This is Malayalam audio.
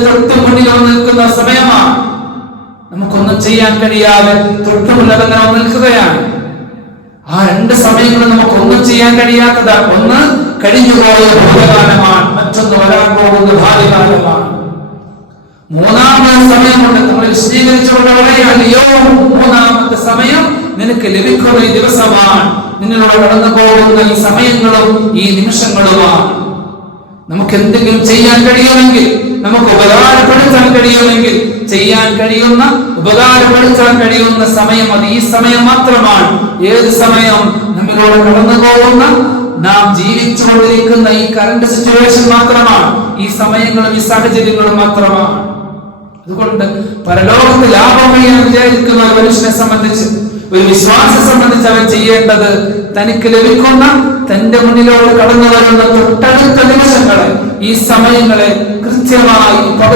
തൊട്ട് മുന്നിൽ നിൽക്കുന്ന സമയമാണ്. നമുക്കൊന്നും ചെയ്യാൻ കഴിയാതെ തൊട്ടുമുള്ളതങ്ങനെ നിൽക്കുകയാണ്. ആ രണ്ട് സമയങ്ങളും നമുക്കൊന്നും ചെയ്യാൻ കഴിയാത്തതാണ്. ഒന്ന് കഴിഞ്ഞുപോയ ഭൂതകാലമാണ്, മറ്റൊന്ന് വരാൻ പോകുന്ന ഭാവികാലമാണ്. മൂന്നാമത്തെ സമയമുണ്ട്. നമ്മൾ വിശദീകരിച്ചുകൊണ്ട് പറയുകയോ, മൂന്നാമത്തെ സമയം നിനക്ക് ലഭിക്കുന്ന ഈ ദിവസമാണ്. നിങ്ങളോട് കടന്നു പോകുന്ന ഈ സമയങ്ങളും ഈ നിമിഷങ്ങളുമാണ്. നമുക്ക് എന്തെങ്കിലും ചെയ്യാൻ കഴിയുമെങ്കിൽ, നമുക്ക് ഉപകാരപ്പെടുത്താൻ കഴിയുമെങ്കിൽ, ഉപകാരപ്പെടുത്താൻ കഴിയുന്ന സമയം അത് ഈ സമയം മാത്രമാണ്. ഏത് സമയം നമ്മിലൂടെ കടന്നു പോകുന്ന, നാം ജീവിച്ചുകൊണ്ടിരിക്കുന്ന ഈ കറന്റ് സിറ്റുവേഷൻ മാത്രമാണ്. ഈ സമയങ്ങളും ഈ സാഹചര്യങ്ങളും മാത്രമാണ്. അതുകൊണ്ട് പരലോകത്ത് ലാഭം ചെയ്യാൻ വിചാരിക്കുന്ന ഒരു മനുഷ്യനെ സംബന്ധിച്ച്, ഒരു വിശ്വാസിയെ സംബന്ധിച്ച് അവൻ ചെയ്യേണ്ടത് തനിക്ക് ലഭിക്കുന്ന, തന്റെ മുന്നിലോട് കടന്നു വരുന്ന തൊട്ടടുത്ത നിമിഷങ്ങളെ, ഈ സമയങ്ങളെ കൃത്യമായി